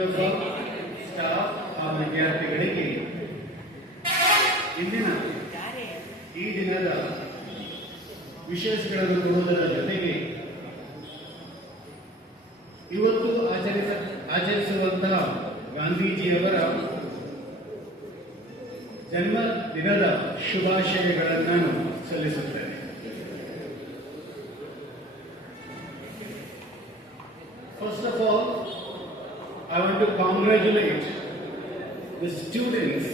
PUF staff ಹಾಗೂ ವಿದ್ಯಾರ್ಥಿಗಳಿಗೆ ಇಂದಿನ ಈ ದಿನದ ವಿಶೇಷಗಳನ್ನು ಕೊಡುವುದರ ಜೊತೆಗೆ ಇವತ್ತು ಆಚರಿಸುವಂತಹ ಗಾಂಧೀಜಿಯವರ ಜನ್ಮ ದಿನದ ಶುಭಾಶಯಗಳನ್ನು ನಾನು ಸಲ್ಲಿಸುತ್ತೇನೆ. First of all, I want to congratulate the students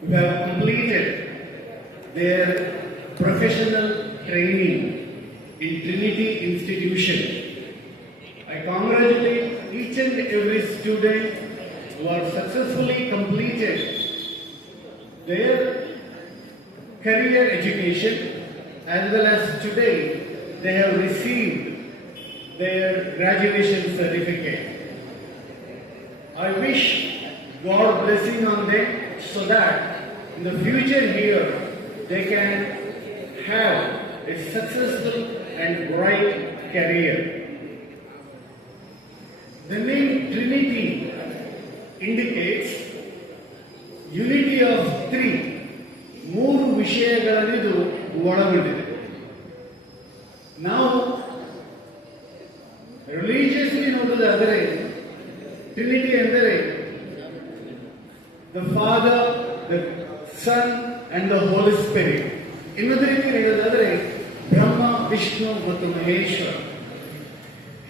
who have completed their professional training in Trinity Institution. I congratulate each and every student who are successfully completed their career education, as well as today they have received their graduation certificate. I wish God blessing on them so that in the future here they can have a successful and bright career. The name Trinity indicates unity of three. ಮೂರು ವಿಷಯಗಳನ್ನಿದು ಒಳಗೊಂಡಿದೆ. ನಾವು religiously ನೋಡುವುದಾದರೆ trinity ಎಂದರೆ the father, the son and the holy spirit. ಇನ್ನೊಂದು ರೀತಿ ಹೇಳೋದಾದರೆ ಬ್ರಹ್ಮ, ವಿಷ್ಣು ಮತ್ತು ಮಹೇಶ್ವರ.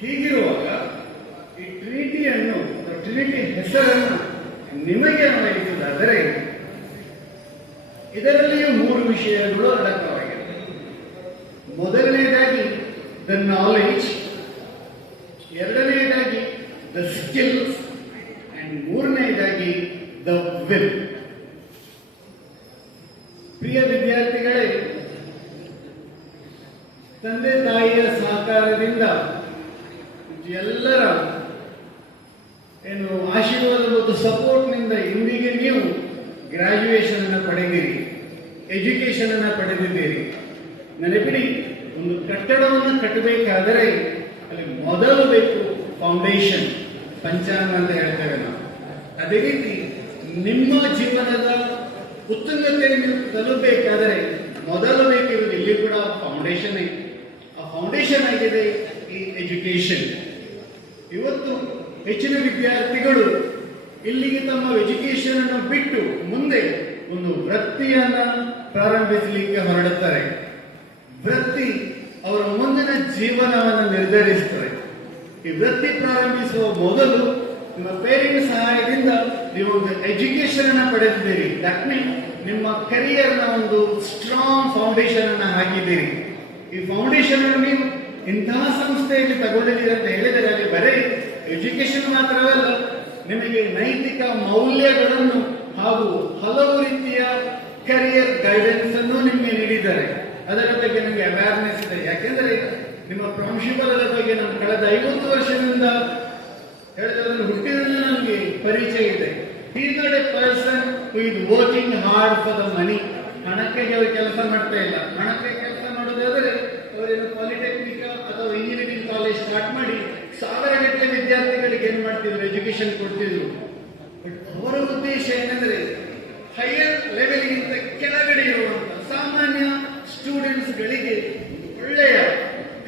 ಹೀಗಿರುವಾಗ ಈ ಟ್ರಿನಿಟಿಯನ್ನು, ಟ್ರಿನಿಟಿ ಹೆಸರನ್ನು ನಿಮಗೆ ಅನ್ವಯಿಸುವುದಾದರೆ ಇದರಲ್ಲಿಯೂ ಮೂರು ವಿಷಯಗಳು ಅಡಕವಾಗಿವೆ. ಮೊದಲನೆಯದಾಗಿ ದ ನಾಲೆಡ್ಜ್, ಎರಡನೆಯದಾಗಿ ದ ಸ್ಕಿಲ್ಸ್ ಅಂಡ್ ಮೂರನೆಯದಾಗಿ ದ ವಿಲ್. ಪ್ರಿಯ ವಿದ್ಯಾರ್ಥಿಗಳೇ, ತಂದೆ ತಾಯಿಯ ಸಹಕಾರದಿಂದ ಎಲ್ಲರ ಏನು ಆಶೀರ್ವಾದ ಮತ್ತು ಸಪೋರ್ಟ್ನಿಂದ ಇಂದಿಗೆ ನೀವು ಗ್ರಾಜ್ಯುಯೇಷನ್ ಅನ್ನು ಪಡೆದಿರಿ, ಎಜುಕೇಶನ್ ಅನ್ನು ಪಡೆದಿದ್ದೀರಿ. ನೆನಪಿಡಿ, ಒಂದು ಕಟ್ಟಡವನ್ನು ಕಟ್ಟಬೇಕಾದರೆ ಅಲ್ಲಿ ಮೊದಲು ಬೇಕು ಫೌಂಡೇಶನ್, ಪಂಚಾಂಗ ಅಂತ ಹೇಳ್ತೇವೆ ನಾವು. ಅದೇ ರೀತಿ ನಿಮ್ಮ ಜೀವನದ ಉತ್ತುಂಗತೆಯನ್ನು ತಲುಪಬೇಕಾದರೆ ಮೊದಲು ಬೇಕಿರುವುದು ಇಲ್ಲಿ ಕೂಡ ಫೌಂಡೇಶನ್. ಆ ಫೌಂಡೇಶನ್ ಆಗಿದೆ ಈ ಎಜುಕೇಶನ್. ಇವತ್ತು ಹೆಚ್ಚಿನ ವಿದ್ಯಾರ್ಥಿಗಳು ಇಲ್ಲಿಗೆ ತಮ್ಮ ಎಜುಕೇಶನ್ ಅನ್ನು ಬಿಟ್ಟು ಮುಂದೆ ಒಂದು ವೃತ್ತಿಯನ್ನ ಪ್ರಾರಂಭಿಸಲಿಕ್ಕೆ ಹೊರಡುತ್ತಾರೆ. ವೃತ್ತಿ ಅವರ ಮುಂದಿನ ಜೀವನವನ್ನು ನಿರ್ಧರಿಸುತ್ತದೆ. ಈ ವೃತ್ತಿ ಪ್ರಾರಂಭಿಸುವ ಮೊದಲು ನಿಮ್ಮ ಪೇರೆಂಟ್ಸ್ ಸಹಾಯದಿಂದ ನೀವು ಒಂದು ಎಜುಕೇಶನ್ ಅನ್ನು ಪಡೆದಿದ್ದೀರಿ. ದಟ್ ಮೀನ್ ನಿಮ್ಮ ಕರಿಯರ್ನ ಒಂದು ಸ್ಟ್ರಾಂಗ್ ಫೌಂಡೇಶನ್ ಅನ್ನು ಹಾಕಿದ್ದೀರಿ. ಈ ಫೌಂಡೇಶನ್ ಅನ್ನು ನೀವು ಇಂತಹ ಸಂಸ್ಥೆಯಲ್ಲಿ ತಗೊಂಡಿದ್ದೀರಿ ಅಂತ ಹೇಳಿದರೆ ಅಲ್ಲಿ ಬರೀ ಎಜುಕೇಶನ್ ಮಾತ್ರವಲ್ಲ, ನಿಮಗೆ ನೈತಿಕ ಮೌಲ್ಯಗಳನ್ನು ಹಾಗೂ ಹಲವು ರೀತಿಯ ಕರಿಯರ್ ಗೈಡೆನ್ಸ್ ಅನ್ನು ನಿಮಗೆ ನೀಡಿದ್ದಾರೆ. ಅದರ ಬಗ್ಗೆ ನಿಮಗೆ ಅವೇರ್ನೆಸ್ ಇದೆ. ಯಾಕೆಂದರೆ ನಿಮ್ಮ ಪ್ರಾಂಶುಪಾಲರ ಬಗ್ಗೆ ನಾನು ಕಳೆದ 50 ವರ್ಷದಿಂದ ಹೇಳಿದ್ರೆ ಹುಟ್ಟಿದಲ್ಲಿ ನನಗೆ ಪರಿಚಯ ಇದೆ. He is not A person who is working hard for the money. ಹಣಕ್ಕೆ ಅವರು ಕೆಲಸ ಮಾಡ್ತಾ ಇಲ್ಲ. ಹಣಕ್ಕೆ ಕೆಲಸ ಮಾಡೋದಾದರೆ ಅವರೇನು ಪಾಲಿಟೆಕ್ನಿಕ್ ಅಥವಾ ಇಂಜಿನಿಯರಿಂಗ್ ಕಾಲೇಜ್ ಸ್ಟಾರ್ಟ್ ಮಾಡಿ ಸಾವಿರಗಟ್ಟಲೆ ವಿದ್ಯಾರ್ಥಿಗಳಿಗೆ ಏನ್ ಮಾಡ್ತಿದ್ರು, ಎಜುಕೇಶನ್ ಕೊಡ್ತಿದ್ರು. ಬಟ್ ಅವರ ಉದ್ದೇಶ ಏನಂದ್ರೆ ಹೈಯರ್ ಲೆವೆಲ್ಗಿಂತ ಕೆಳಗಡೆ ಇರುವಂತಹ ಸಾಮಾನ್ಯ ಸ್ಟೂಡೆಂಟ್ಸ್ ಗಳಿಗೆ ಒಳ್ಳೆಯ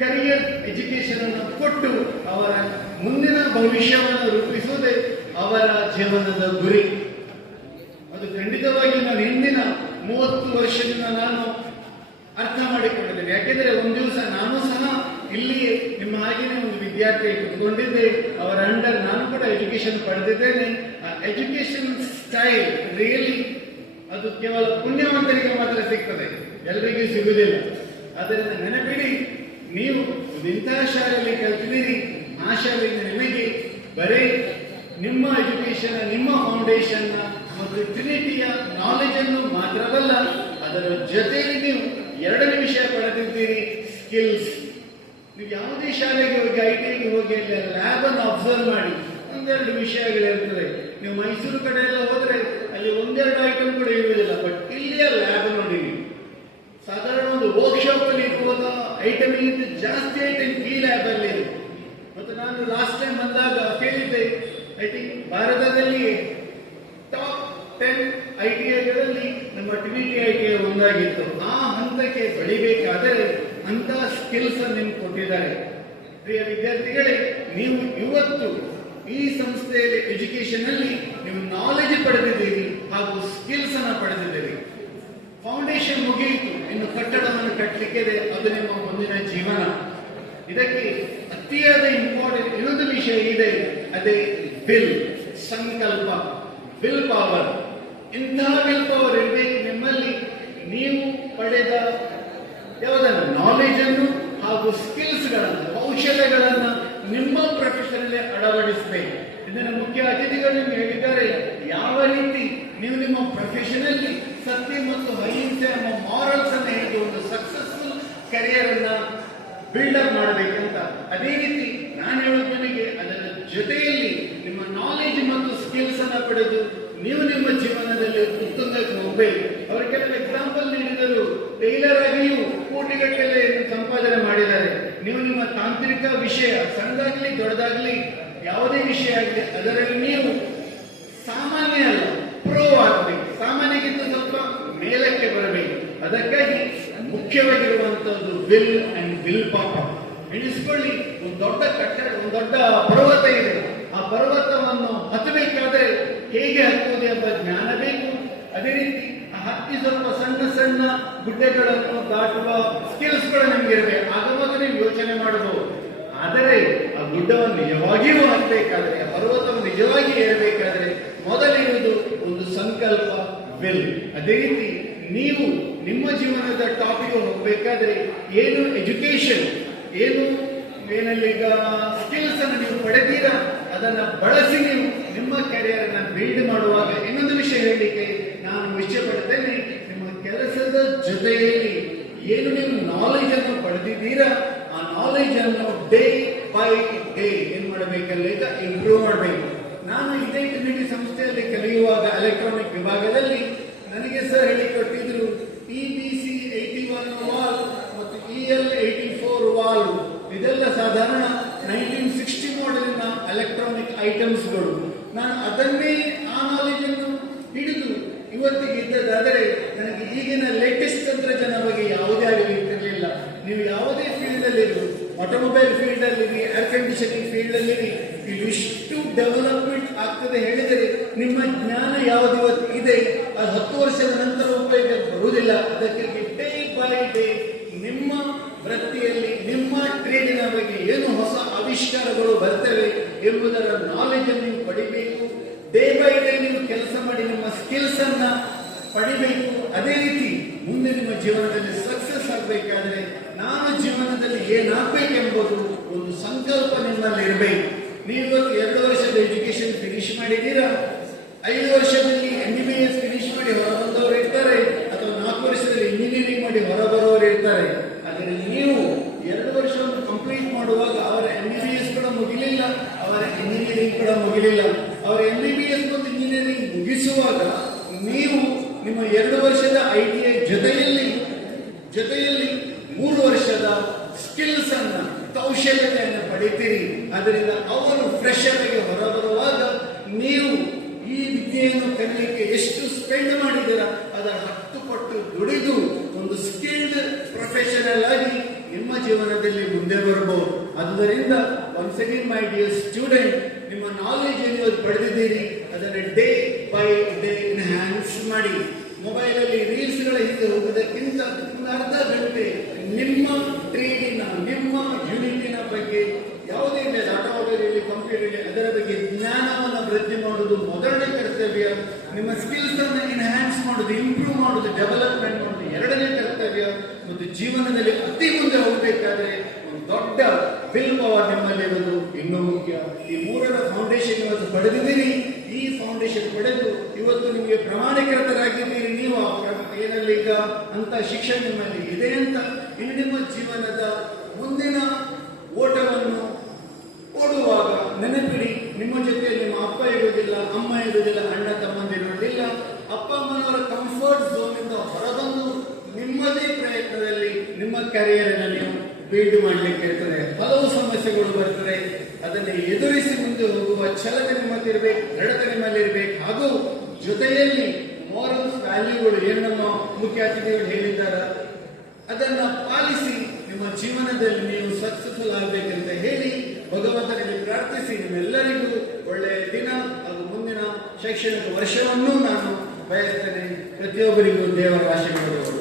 ಕರಿಯರ್ ಎಜುಕೇಶನ್ ಅನ್ನು ಕೊಟ್ಟು ಅವರ ಮುಂದಿನ ಭವಿಷ್ಯವನ್ನು ರೂಪಿಸುವುದೇ ಅವರ ಜೀವನದ ಗುರಿ. ಅದು ಖಂಡಿತವಾಗಿ ನಾನು ಹಿಂದಿನ 30 ವರ್ಷದಿಂದ ನಾನು ಅರ್ಥ ಮಾಡಿಕೊಂಡಿದ್ದೇನೆ. ಯಾಕೆಂದ್ರೆ ಒಂದು ದಿವಸ ನಾನು ಸಹ ಇಲ್ಲಿಯೇ ನಿಮ್ಮ ಹಾಗೆಯೇ ಒಂದು ವಿದ್ಯಾರ್ಥಿ ಕುತ್ಕೊಂಡಿದ್ದೆ. ಅವರ ಅಂಡರ್ ನಾನು ಕೂಡ ಎಜುಕೇಶನ್ ಪಡೆದಿದ್ದೇನೆ. ಆ ಎಜುಕೇಶನ್ ಸ್ಟೈಲ್ ರಿಯಲಿ ಅದು ಕೇವಲ ಪುಣ್ಯವಂತರಿಗೆ ಮಾತ್ರ ಸಿಗ್ತದೆ, ಎಲ್ಲರಿಗೂ ಸಿಗುವುದಿಲ್ಲ. ಅದರಿಂದ ನೆನಪಿಡಿ, ನೀವು ಇಂತಹ ಶಾಲೆಯಲ್ಲಿ ಕಲ್ತಿದ್ದೀರಿ. ಆ ಶಾಲೆಯಿಂದ ನಿಮಗೆ ಬರೀ ನಿಮ್ಮ ಎಜುಕೇಶನ್, ನಿಮ್ಮ ಫೌಂಡೇಶನ್ ಮತ್ತು ಟ್ರಿನಿಟಿಯ ನಾಲೆಜ್ ಅನ್ನು ಮಾತ್ರವಲ್ಲ, ಅದರ ಜೊತೆಯಲ್ಲಿ ನೀವು ಎರಡನೇ ವಿಷಯ ಪಡೆದಿದ್ದೀರಿ, ಸ್ಕಿಲ್ಸ್. ನೀವು ಯಾವುದೇ ಶಾಲೆಗೆ ಹೋಗಿ, ಐಟಿಗೆ ಹೋಗಿ ಅಲ್ಲಿ ಲ್ಯಾಬ್ ಅನ್ನು ಅಬ್ಸರ್ವ್ ಮಾಡಿ, ಒಂದೆರಡು ವಿಷಯಗಳಿರ್ತದೆ. ನೀವು ಮೈಸೂರು ಕಡೆ ಎಲ್ಲ ಹೋದ್ರೆ ಅಲ್ಲಿ ಒಂದೆರಡು ಐಟಮ್ ಕೂಡ ಇರುವುದಿಲ್ಲ. ಬಟ್ ಇಲ್ಲಿಯ ಲ್ಯಾಬ್ ನೋಡಿ, ಸಾಧಾರಣ ಒಂದು ವರ್ಕ್ಶಾಪ್ ಅಲ್ಲಿ ಇರುವಾಗ ಐಟಮ್ ಜಾಸ್ತಿ ಐಟಮ್ ಈ ಲ್ಯಾಬ್ ಅಲ್ಲಿ. ಮತ್ತು ನಾನು ಲಾಸ್ಟ್ ಟೈಮ್ ಬಂದಾಗ ಕೇಳಿದ್ದೆ, ಐ ಥಿಂಕ್ ಭಾರತದಲ್ಲಿ ಟಾಪ್ 10 ITIಗಳಲ್ಲಿ ನಮ್ಮ TTITI ಒಂದಾಗಿತ್ತು. ಆ ಹಂತಕ್ಕೆ ಬೆಳಿಬೇಕಾದರೆ ಅಂತ ಸ್ಕಿಲ್ಸ್ ನಿಮ್ಗೆ ಕೊಟ್ಟಿದ್ದಾರೆ. ಪ್ರಿಯ ವಿದ್ಯಾರ್ಥಿಗಳೇ, ನೀವು ಇವತ್ತು ಈ ಸಂಸ್ಥೆಯಲ್ಲಿ ಎಜುಕೇಶನ್ ಅಲ್ಲಿ ನೀವು ನಾಲೆಜ್ ಪಡೆದಿದ್ದೀರಿ ಹಾಗೂ ಸ್ಕಿಲ್ಸ್ ಅನ್ನ ಪಡೆದಿದ್ದೀರಿ. ಫೌಂಡೇಶನ್ ಮುಗಿಯಿತು, ಇನ್ನು ಕಟ್ಟಡವನ್ನು ಕಟ್ಟಲಿಕ್ಕೆ ಇದೆ, ಅದು ನಿಮ್ಮ ಮುಂದಿನ ಜೀವನ. ಇದಕ್ಕೆ ಅತಿಯಾದ ಇಂಪಾರ್ಟೆಂಟ್ ಇನ್ನೊಂದು ವಿಷಯ ಇದೆ, ಅದೇ ವಿಲ್, ಸಂಕಲ್ಪ, ವಿಲ್ ಪವರ್. ಇಂತಹ ವಿಲ್ ಪವರ್ ಇರಬೇಕು ನಿಮ್ಮಲ್ಲಿ. ನೀವು ಪಡೆದ ಯಾವುದನ್ನು ನಾಲೆಜ್ ಅನ್ನು ಹಾಗೂ ಸ್ಕಿಲ್ಸ್ ಗಳನ್ನು, ಕೌಶಲ್ಯಗಳನ್ನು ನಿಮ್ಮ ಪ್ರೊಫೆಷನ್ ಅಲ್ಲೇ ಅಳವಡಿಸಬೇಕು. ಇದನ್ನ ಮುಖ್ಯ ಅತಿಥಿಗಳು ನಿಮ್ಗೆ ಹೇಳಿದ್ದಾರೆ, ಯಾವ ರೀತಿ ನೀವು ನಿಮ್ಮ ಪ್ರೊಫೆಷನ್ ಅಲ್ಲಿ ಸತ್ಯ ಮತ್ತು ಅಹಿಂಸೆ ಅನ್ನೋ ಮಾರಲ್ಸ್ ಅನ್ನು ಹಿಡಿದು ಒಂದು ಸಕ್ಸಸ್ಫುಲ್ ಕರಿಯರ್ ಅನ್ನ ಬಿಲ್ಡಪ್ ಮಾಡಬೇಕಂತ. ಅದೇ ರೀತಿ ನಾನು ಹೇಳೋದು ನಿಮಗೆ, ಅದರ ಜೊತೆಯಲ್ಲಿ ನಿಮ್ಮ ನಾಲೆಜ್ ಮತ್ತು ಸ್ಕಿಲ್ಸ್ ಅನ್ನ ಪಡೆದು ನೀವು ನಿಮ್ಮ ಜೀವನದಲ್ಲಿ ಉತ್ತುಂಗಕ್ಕೆ ಹೋಗಬೇಕು. ಅವರು ಕೆಲವು ಎಕ್ಸಾಂಪಲ್ ನೀಡಿದರು. ಟೈಲರ್ ಆಗಿಯೂ ಕೋಟಿಗಟ್ಟಲೆ ಸಂಪಾದನೆ ಮಾಡಿದ್ದಾರೆ. ನೀವು ನಿಮ್ಮ ತಾಂತ್ರಿಕ ವಿಷಯ, ಸಣ್ಣದಾಗ್ಲಿ ದೊಡ್ಡದಾಗ್ಲಿ ಯಾವುದೇ ವಿಷಯ ಆಗಲಿ, ಅದರಲ್ಲಿ ನೀವು ಸಾಮಾನ್ಯ ಅಲ್ಲ, ಪ್ರೋ ಆಗಬೇಕು. ಸಾಮಾನ್ಯಕ್ಕಿಂತ ಸ್ವಲ್ಪ ಮೇಲಕ್ಕೆ ಬರಬೇಕು. ಅದಕ್ಕಾಗಿ ಮುಖ್ಯವಾಗಿರುವಂತದ್ದು ವಿಲ್ ಅಂಡ್ ವಿಲ್ ಪವರ್. ಎಣಿಸ್ಕೊಳ್ಳಿ, ಒಂದು ದೊಡ್ಡ ಕಟ್ಟಡ, ಒಂದು ದೊಡ್ಡ ಪರ್ವತ ಇದೆ. ಆ ಪರ್ವತವನ್ನು ಹತ್ತಬೇಕಾದ್ರೆ ಹೇಗೆ ಹತ್ತುವುದು ಎಂಬ ಜ್ಞಾನ ಬೇಕು. ಅದೇ ರೀತಿ ಹತ್ತಿ ಸ್ವಲ್ಪ ಸಣ್ಣ ಸಣ್ಣ ಗುಡ್ಡೆಗಳನ್ನು ದಾಟುವ ಸ್ಕಿಲ್ಸ್ಗಳು ನಿಮ್ಗೆ ಇರಬೇಕು. ಆಗ ಮಾತ್ರ ನೀವು ಯೋಚನೆ ಮಾಡಬಹುದು. ಆದರೆ ಆ ಗುಡ್ಡವನ್ನು ನಿಜವಾಗಿಯೂ ಹತ್ತಬೇಕಾದ್ರೆ, ಆ ಪರ್ವತವನ್ನು ನಿಜವಾಗಿ ಏರಬೇಕಾದ್ರೆ ಮೊದಲಿರುವುದು ಒಂದು ಸಂಕಲ್ಪ, ವಿಲ್. ಅದೇ ರೀತಿ ನೀವು ನಿಮ್ಮ ಜೀವನದ ಟಾಪಿಕ್ ಹೋಗಬೇಕಾದ್ರೆ ಏನು ಎಜುಕೇಶನ್, ಏನಲ್ಲೀಗ ಸ್ಕಿಲ್ಸ್ ಅನ್ನು ನೀವು ಪಡೆದೀರಾ, ಅದನ್ನ ಬಳಸಿ ನೀವು ನಿಮ್ಮ ಕ್ಯಾರಿಯರ್ ಅನ್ನ ಬಿಲ್ಡ್ ಮಾಡುವಾಗ ಇನ್ನೊಂದು ವಿಷಯ ಹೇಳಲಿಕ್ಕೆ ನಾನು ಇಚ್ಛೆ ಪಡ್ತೇನೆ. ನಿಮ್ಮ ಕೆಲಸದ ಜೊತೆಯಲ್ಲಿ ಏನು ನೀವು ನಾಲೆಜ್ ಅನ್ನು ಪಡೆದಿದ್ದೀರಾ, ಆ ನಾಲೆಜ್ ಅನ್ನು ಡೇ ಬೈ ಡೇ ಏನ್ ಮಾಡಬೇಕಲ್ಲ, ಈಗ ಇಂಪ್ರೂವ್ ಮಾಡಬೇಕು. ನಾನು ಇದೇ ಟ್ರಿನಿಟಿ ಸಂಸ್ಥೆಯಲ್ಲಿ ಕಲಿಯುವಾಗ ಎಲೆಕ್ಟ್ರಾನಿಕ್ ವಿಭಾಗದಲ್ಲಿ ನನಗೆ ಸರ್ ಹೇಳಿಕೊಟ್ಟಿದ್ರು, PBC 81 ವಾಲ್ ಮತ್ತು EL 84 ವಾಲ್, ಇದೆಲ್ಲ ಸಾಧಾರಣ 1960 ಮಾಡೆಲಿನ ಎಲೆಕ್ಟ್ರಾನಿಕ್ ಐಟಮ್ಸ್ಗಳು. ನಾನು ಅದನ್ನೇ ಆ ನಾಲೆಜ್ ಅನ್ನು ಹಿಡಿದು ಇವತ್ತಿಗೆ ಇದ್ದದಾದರೆ ನನಗೆ ಈಗಿನ ಲೇಟೆಸ್ಟ್ ತಂತ್ರಜ್ಞಾನ ಬಗ್ಗೆ ಯಾವುದೇ ಆಗಲಿ ಇರಲಿಲ್ಲ. ನೀವು ಯಾವುದೇ ಫೀಲ್ಡ್ ಅಲ್ಲಿ ಇರ್ಬೋದು, ಆಟೋಮೊಬೈಲ್ ಫೀಲ್ಡ್ ಅಲ್ಲಿ, ಏರ್ ಕಂಡೀಷನಿಂಗ್ ಫೀಲ್ಡ್ ಅಲ್ಲಿ ಇಷ್ಟು ಡೆವಲಪ್ಮೆಂಟ್ ಆಗ್ತದೆ ಹೇಳಿದರೆ ನಿಮ್ಮ ಜ್ಞಾನ ಯಾವುದು ಇವತ್ತು ಇದೆ ಅದು 10 ವರ್ಷದ ನಂತರ ಉಪಯೋಗ ಬರುವುದಿಲ್ಲ. ಅದಕ್ಕೆ ಡೇ ಬೈ ಡೇ ನಿಮ್ಮ ವೃತ್ತಿಯಲ್ಲಿ, ನಿಮ್ಮ ಟ್ರೇಡಿನ ಬಗ್ಗೆ ಏನು ಹೊಸ ಆವಿಷ್ಕಾರಗಳು ಬರ್ತವೆ ಎಂಬುದರ ನಾಲೆಜ್ ಅನ್ನು ನೀವು ಪಡಿಬೇಕು. ಡೇ ಬೈ ಡೇ ನೀವು ಕೆಲಸ ಮಾಡಿ ನಿಮ್ಮ ಸ್ಕಿಲ್ಸ್ ಅನ್ನ ಪಡಿಬೇಕು. ಅದೇ ರೀತಿ ಮುಂದೆ ನಿಮ್ಮ ಜೀವನದಲ್ಲಿ ಸಕ್ಸಸ್ ಆಗಬೇಕಾದ್ರೆ ನಾನು ಜೀವನದಲ್ಲಿ ಏನಾಗಬೇಕೆಂಬುದು ಒಂದು ಸಂಕಲ್ಪ ನಿಮ್ಮಲ್ಲಿ ಇರಬೇಕು. ನೀವು ಇವತ್ತು 2 ವರ್ಷದ ಎಜುಕೇಶನ್ ಫಿನಿಶ್ ಮಾಡಿದ್ದೀರಾ, 5 ವರ್ಷದಲ್ಲಿ MBBS ಫಿನಿಶ್ ಮಾಡಿ ಹೊರಬಂದವರು ಇರ್ತಾರೆ, ಅಥವಾ 4 ವರ್ಷದಲ್ಲಿ ಇಂಜಿನಿಯರಿಂಗ್ ಮಾಡಿ ಹೊರಬರುವವರು ಇರ್ತಾರೆ. ಆದರೆ ನೀವು 2 ವರ್ಷವನ್ನು ಕಂಪ್ಲೀಟ್ ಮಾಡುವಾಗ ಅವರ MBBS ಕೂಡ ಮುಗಿಲಿಲ್ಲ, ಅವರ ಇಂಜಿನಿಯರಿಂಗ್ ಕೂಡ ಮುಗಿಲಿಲ್ಲ. ಅವರ MBBS ಮತ್ತು ಇಂಜಿನಿಯರಿಂಗ್ ಮುಗಿಸುವಾಗ ನೀವು ನಿಮ್ಮ 2 ವರ್ಷದ ITI ಜೊತೆಯಲ್ಲಿ 3 ವರ್ಷದ ಸ್ಕಿಲ್ಸ್ ಅನ್ನ, ಕೌಶಲ್ಯತೆಯನ್ನು ಪಡಿತೀರಿ. ಅದರಿಂದ ಅವರು ಫ್ರೆಶರ್ ಆಗಿ ಹೊರಬರುವಾಗ ನೀವು ಈ ವಿದ್ಯೆಯನ್ನು ಕಲಿಯಲಿಕ್ಕೆ ಎಷ್ಟು ಸ್ಪೆಂಡ್ ಮಾಡಿದ್ದೀರಾ ಅದರ 10 ಪಟ್ಟು ದುಡಿದು ಒಂದು ಸ್ಕಿಲ್ಡ್ ಪ್ರೊಫೆಷನಲ್ ಆಗಿ ನಿಮ್ಮ ಜೀವನದಲ್ಲಿ ಮುಂದೆ ಬರಬಹುದು. ಆದ್ದರಿಂದ once again my dear student, ನಿಮ್ಮ ನಾಲೆಜ್ ಏನು ಪಡೆದಿದ್ದೀರಿ ಅದನ್ನು ಡೇ ಬೈ ಡೇ ಎನ್ಹ್ಯಾನ್ಸ್ ಮಾಡಿ. ಮೊಬೈಲ್ ಅಲ್ಲಿ ರೀಲ್ಸ್ ಗಳ ಹಿಂದೆ ಹೋಗುವುದಕ್ಕಿಂತ ಒಂದು ಅರ್ಧ ಗಂಟೆ ನಿಮ್ಮ ಟ್ರೇಡಿನ, ನಿಮ್ಮ ಯೂನಿಟಿನ ಬಗ್ಗೆ, ಯಾವುದೇ ಇಲ್ಲ, ಆಟೋಮೊಬೈಲ್ ಇರಲಿ, ಕಂಪ್ಯೂಟರ್ ಇರಲಿ, ಅದರ ಬಗ್ಗೆ ಜ್ಞಾನವನ್ನು ವೃದ್ಧಿ ಮಾಡುವುದು ಮೊದಲನೇ ಕರ್ತವ್ಯ. ನಿಮ್ಮ ಸ್ಕಿಲ್ಸ್ ಅನ್ನು ಎನ್ಹ್ಯಾನ್ಸ್ ಮಾಡುವುದು, ಇಂಪ್ರೂವ್ ಮಾಡುವುದು, ಡೆವಲಪ್ಮೆಂಟ್ ಮಾಡುವುದು 2ನೇ ಕರ್ತವ್ಯ. ಮತ್ತು ಜೀವನದಲ್ಲಿ ಅತಿ ಮುಂದೆ ಹೋಗಬೇಕಾದ್ರೆ ಒಂದು ದೊಡ್ಡ ವಿಲ್ ಪವರ್ ನಿಮ್ಮಲ್ಲಿ ಇರುವುದು ಇನ್ನೂ ಮುಖ್ಯ. ಈ 3ರ ಫೌಂಡೇಶನ್ ಇವತ್ತು ಪಡೆದಿದ್ದೀರಿ. ಈ ಫೌಂಡೇಶನ್ ಪಡೆದು ಇವತ್ತು ನಿಮಗೆ ಪ್ರಮಾಣೀಕೃತರಾಗಿದ್ದೀರಿ. ನೀವು ಏನಲ್ಲಿ ಈಗ ಅಂತ ಶಿಕ್ಷಣ ನಿಮ್ಮಲ್ಲಿ ಇದೆ ಅಂತ ಇನ್ನು ನಿಮ್ಮ ಜೀವನದ ಮುಂದಿನ ಓಟವನ್ನು ಓಡುವಾಗ ನೆನಪಿಡಿ, ನಿಮ್ಮ ಜೊತೆ ನಿಮ್ಮ ಅಪ್ಪ ಇರುವುದಿಲ್ಲ, ಅಮ್ಮ ಇರುವುದಿಲ್ಲ, ಅಣ್ಣ ತಮ್ಮಂದಿರುವುದಿಲ್ಲ. ಅಪ್ಪ ಅಮ್ಮನವರ ಕಂಫರ್ಟ್ ಝೋನ್ ಇಂದ ಹೊರಬಂದು ನಿಮ್ಮದೇ ಪ್ರಯತ್ನದಲ್ಲಿ ನಿಮ್ಮ ಕ್ಯಾರಿಯರ್ ನೀವು ಬಿಲ್ಡ್ ಮಾಡಲಿಕ್ಕೆ ಇರ್ತದೆ. ಹಲವು ಸಮಸ್ಯೆಗಳು ಬರ್ತದೆ, ಅದನ್ನು ಎದುರಿಸಿ ಮುಂದೆ ಮುಂದೆ ಹೋಗುವ ಛಲತೆ ನಿಮ್ಮಲ್ಲಿರ್ಬೇಕು, ದೃಢತೆ ನಿಮ್ಮಲ್ಲಿರ್ಬೇಕು. ಹಾಗೂ ಜೊತೆಯಲ್ಲಿ ಮಾರಲ್ಸ್ ವ್ಯಾಲ್ಯೂಗಳು ಏನು ನಮ್ಮ ಮುಖ್ಯ ಅತಿಥಿಗಳು ಹೇಳಿದ್ದಾರೆ ಅದನ್ನ ಪಾಲಿಸಿ ನಿಮ್ಮ ಜೀವನದಲ್ಲಿ ನೀವು ಸಕ್ಸಸ್ಫುಲ್ ಆಗಬೇಕಂತ ಹೇಳಿ ಭಗವಂತನಿಗೆ ಪ್ರಾರ್ಥಿಸಿ ನಿಮ್ಮೆಲ್ಲರಿಗೂ ಒಳ್ಳೆಯ ದಿನ ಹಾಗೂ ಮುಂದಿನ ಶೈಕ್ಷಣಿಕ ವರ್ಷವನ್ನೂ ನಾನು ಬಯಸ್ತೇನೆ. ಪ್ರತಿಯೊಬ್ಬರಿಗೂ ದೇವರ ಆಶೀರ್ವಾದಗಳು.